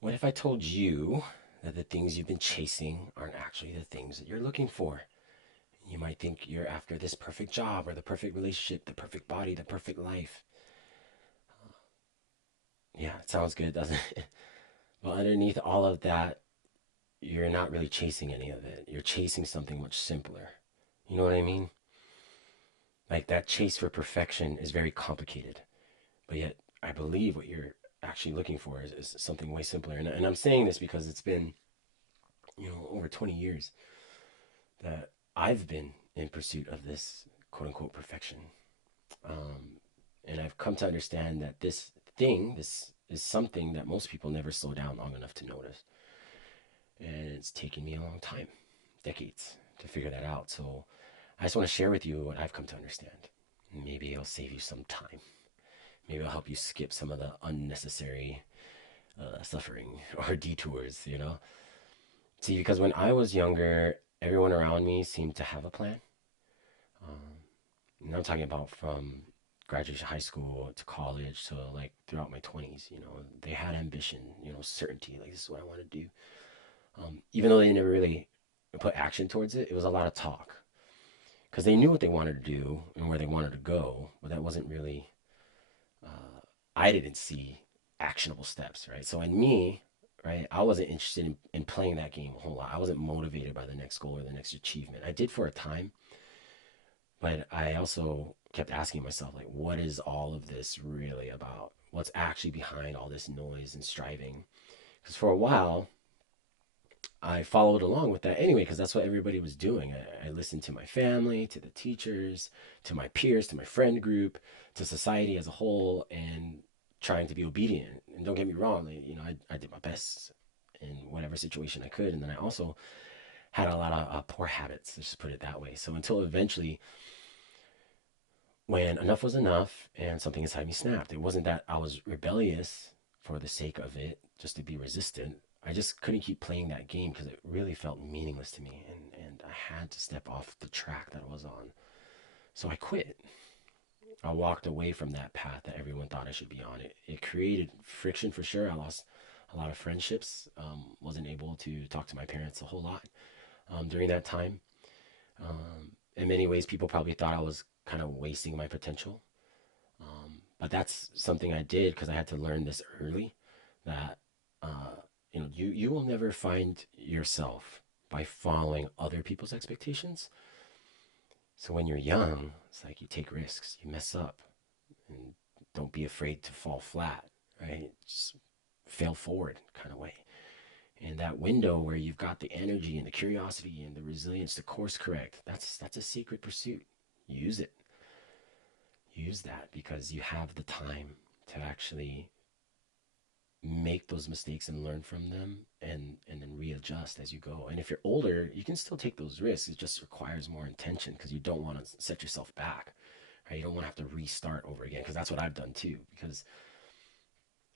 What if I told you that the things you've been chasing aren't actually the things that you're looking for? You might think you're after this perfect job or the perfect relationship, the perfect body, the perfect life. Yeah, it sounds good, doesn't it? Well, underneath all of that, you're not really chasing any of it. You're chasing something much simpler. You know what I mean? Like that chase for perfection is very complicated, but yet I believe what you're actually looking for is something way simpler. And I'm saying this because it's been, over 20 years that I've been in pursuit of this quote unquote perfection. Um, and I've come to understand that this is something that most people never slow down long enough to notice. And it's taken me a long time, decades, to figure that out. So I just want to share with you what I've come to understand. Maybe it'll save you some time. Maybe it'll help you skip some of the unnecessary suffering or detours. See, because when I was younger, everyone around me seemed to have a plan. Um, and I'm talking about from graduation high school to college, so like throughout my 20s, they had ambition, certainty, like this is what I want to do. Even though they never really put action towards it, it was a lot of talk because they knew what they wanted to do and where they wanted to go, but that wasn't really, I didn't see actionable steps, right? So in me, right, I wasn't interested in playing that game a whole lot. I wasn't motivated by the next goal or the next achievement. I did for a time, but I also kept asking myself, like, what is all of this really about? What's actually behind all this noise and striving? Because for a while, I followed along with that anyway, because that's what everybody was doing. I listened to my family, to the teachers, to my peers, to my friend group, to society as a whole, and trying to be obedient. And don't get me wrong, I did my best in whatever situation I could. And then I also had a lot of poor habits, let's just put it that way. So until eventually, when enough was enough and something inside me snapped. It wasn't that I was rebellious for the sake of it, just to be resistant. I just couldn't keep playing that game because it really felt meaningless to me, and I had to step off the track that I was on. So I quit. I walked away from that path that everyone thought I should be on. It created friction for sure. I lost a lot of friendships. Wasn't able to talk to my parents a whole lot during that time. In many ways, people probably thought I was kind of wasting my potential. But that's something I did because I had to learn this early that you will never find yourself by following other people's expectations. So when you're young, it's like you take risks, you mess up, and don't be afraid to fall flat, right? Just fail forward kind of way. And that window where you've got the energy and the curiosity and the resilience to course correct, that's a secret pursuit. Use it. Use that because you have the time to actually make those mistakes and learn from them and then readjust as you go. And if you're older, you can still take those risks. It just requires more intention because you don't want to set yourself back. Right? You don't want to have to restart over again because that's what I've done too. Because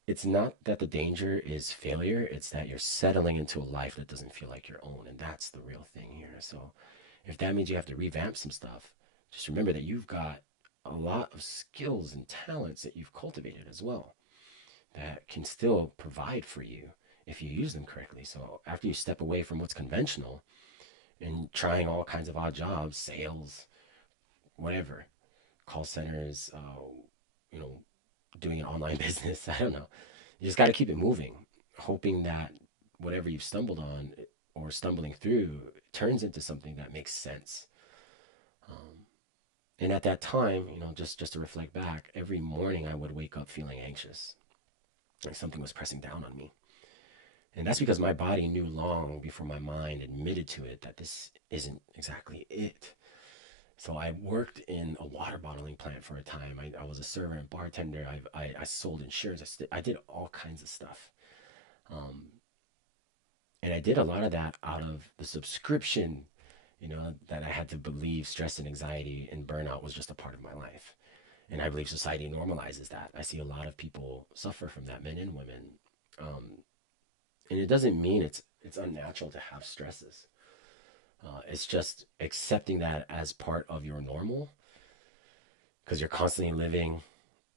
it's not that the danger is failure, it's that you're settling into a life that doesn't feel like your own. And that's the real thing here. So if that means you have to revamp some stuff, just remember that you've got a lot of skills and talents that you've cultivated as well that can still provide for you if you use them correctly. So after you step away from what's conventional and trying all kinds of odd jobs, sales, whatever, call centers, you know, doing an online business, I don't know. You just got to keep it moving, hoping that whatever you've stumbled on or stumbling through turns into something that makes sense. Um, and at that time, just to reflect back, every morning I would wake up feeling anxious, like something was pressing down on me. And that's because my body knew long before my mind admitted to it that this isn't exactly it. So I worked in a water bottling plant for a time. I was a server and bartender. I sold insurance. I did all kinds of stuff. Um, and I did a lot of that out of the subscription, that I had to believe stress and anxiety and burnout was just a part of my life. And I believe society normalizes that. I see a lot of people suffer from that, men and women. Um, and it doesn't mean it's unnatural to have stresses. It's just accepting that as part of your normal because you're constantly living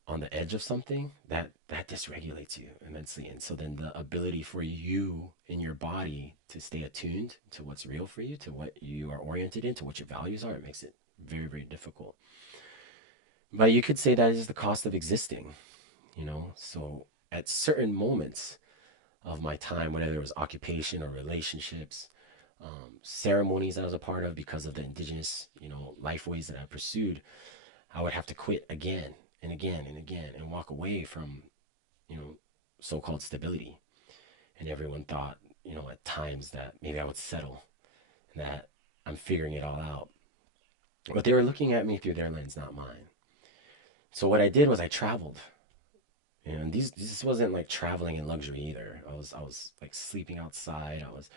on the edge of something, that dysregulates you immensely. And so then the ability for you in your body to stay attuned to what's real for you, to what you are oriented in, to what your values are, it makes it very, very difficult. But you could say that is the cost of existing, you know? So at certain moments of my time, whether it was occupation or relationships, ceremonies I was a part of because of the indigenous, life ways that I pursued, I would have to quit again and again and again and walk away from, you know, so-called stability. And everyone thought, at times that maybe I would settle and that I'm figuring it all out. But they were looking at me through their lens, not mine. So what I did was I traveled. And this wasn't like traveling in luxury either. I was like sleeping outside. I was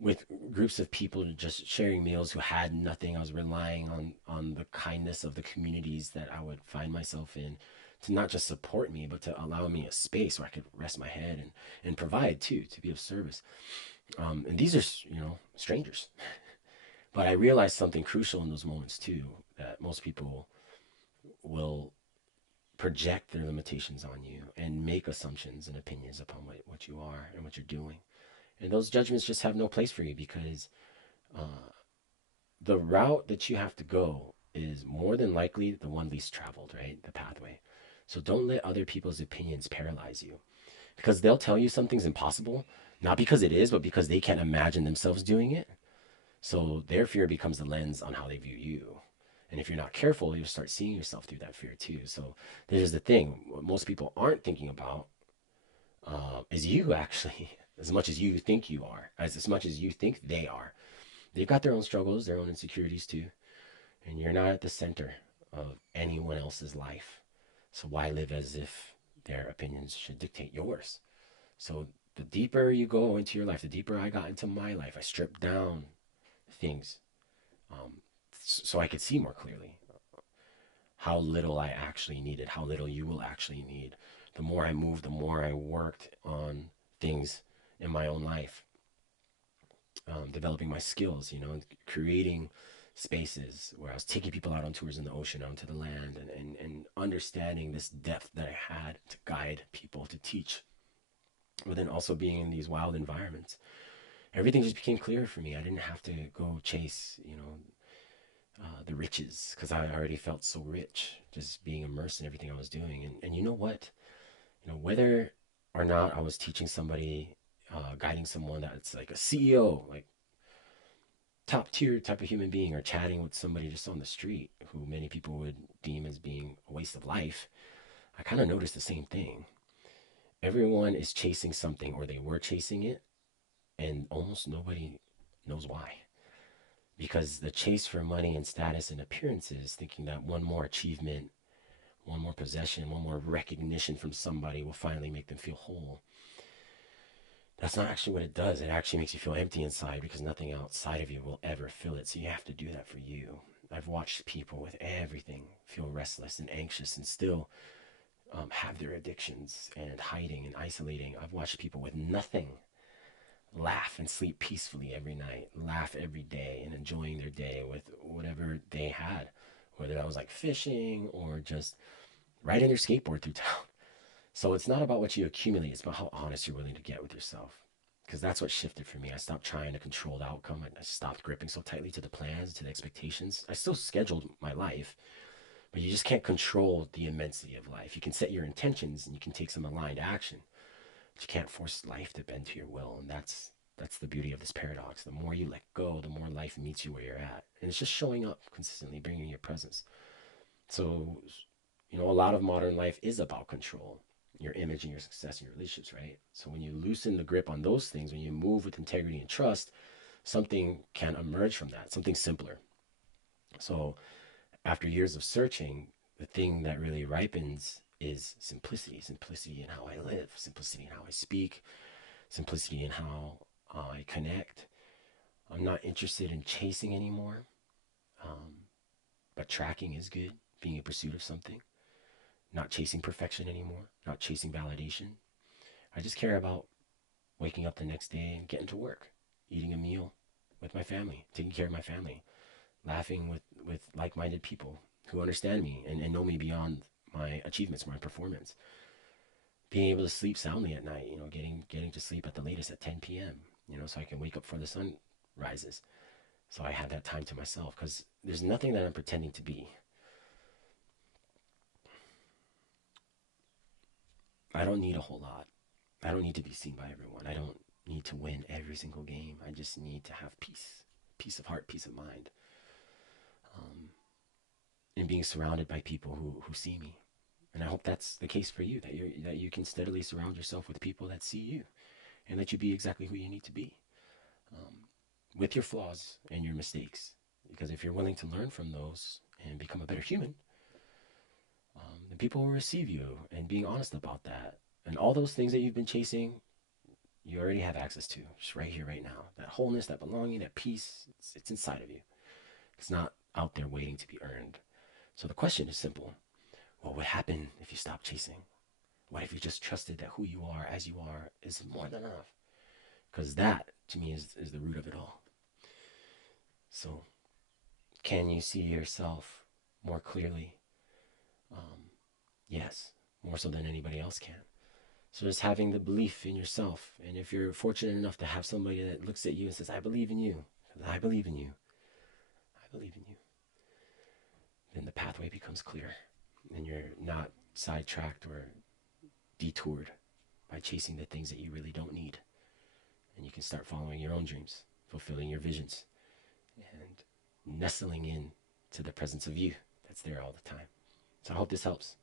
with groups of people just sharing meals who had nothing. I was relying on the kindness of the communities that I would find myself in to not just support me, but to allow me a space where I could rest my head and provide too, to be of service. And these are, strangers. But I realized something crucial in those moments too, that most people will project their limitations on you and make assumptions and opinions upon what you are and what you're doing. And those judgments just have no place for you because uh, the route that you have to go is more than likely the one least traveled, right? The pathway. So don't let other people's opinions paralyze you because they'll tell you something's impossible, not because it is, but because they can't imagine themselves doing it. So their fear becomes the lens on how they view you. And if you're not careful, you'll start seeing yourself through that fear too. So this is the thing. What most people aren't thinking about is you actually, as much as you think you are, as much as you think they are. They've got their own struggles, their own insecurities too. And you're not at the center of anyone else's life. So why live as if their opinions should dictate yours? So the deeper you go into your life, the deeper I got into my life, I stripped down things um, so I could see more clearly how little I actually needed, how little you will actually need. The more I moved, the more I worked on things in my own life, developing my skills, creating spaces where I was taking people out on tours in the ocean, out into the land, and understanding this depth that I had to guide people, to teach, but then also being in these wild environments. Everything just became clear for me. I didn't have to go chase, the riches because I already felt so rich just being immersed in everything I was doing. And you know what? Whether or not I was teaching somebody, guiding someone that's like a CEO, like top tier type of human being, or chatting with somebody just on the street who many people would deem as being a waste of life, I kind of noticed the same thing. Everyone is chasing something, or they were chasing it, and almost nobody knows why. Because the chase for money and status and appearances, thinking that one more achievement, one more possession, one more recognition from somebody will finally make them feel whole. That's not actually what it does. It actually makes you feel empty inside because nothing outside of you will ever fill it. So you have to do that for you. I've watched people with everything feel restless and anxious and still have their addictions and hiding and isolating. I've watched people with nothing laugh and sleep peacefully every night, laugh every day, and enjoying their day with whatever they had, whether that was like fishing or just riding their skateboard through town. So it's not about what you accumulate, it's about how honest you're willing to get with yourself. Because that's what shifted for me. I stopped trying to control the outcome. I stopped gripping so tightly to the plans, to the expectations. I still scheduled my life, but you just can't control the immensity of life. You can set your intentions and you can take some aligned action, but you can't force life to bend to your will. And that's the beauty of this paradox. The more you let go, the more life meets you where you're at. And it's just showing up consistently, bringing your presence. So, a lot of modern life is about control, your image and your success and your relationships, right? So when you loosen the grip on those things, when you move with integrity and trust, something can emerge from that, something simpler. So after years of searching, the thing that really ripens is simplicity in how I live, simplicity in how I speak, simplicity in how I connect. I'm not interested in chasing anymore, um, but tracking is good, being in pursuit of something, not chasing perfection anymore, not chasing validation. I just care about waking up the next day and getting to work, eating a meal with my family, taking care of my family, laughing with like minded people who understand me and know me beyond my achievements, my performance. Being able to sleep soundly at night, getting to sleep at the latest at 10 p.m., so I can wake up before the sun rises. So I have that time to myself because there's nothing that I'm pretending to be. I don't need a whole lot. I don't need to be seen by everyone. I don't need to win every single game. I just need to have peace of heart, peace of mind, um, and being surrounded by people who see me. And I hope that's the case for you, that you can steadily surround yourself with people that see you, and that you be exactly who you need to be, um, with your flaws and your mistakes. Because if you're willing to learn from those and become a better human, then people will receive you. And being honest about that, and all those things that you've been chasing, you already have access to, just right here, right now. That wholeness, that belonging, that peace, it's inside of you. It's not out there waiting to be earned. So the question is simple. What would happen if you stopped chasing? What if you just trusted that who you are as you are is more than enough? Because that, to me, is the root of it all. So, can you see yourself more clearly? Yes, more so than anybody else can. So just having the belief in yourself, and if you're fortunate enough to have somebody that looks at you and says, I believe in you, I believe in you, I believe in you, then the pathway becomes clear, and you're not sidetracked or detoured by chasing the things that you really don't need. And you can start following your own dreams, fulfilling your visions, and nestling in to the presence of you that's there all the time. So I hope this helps.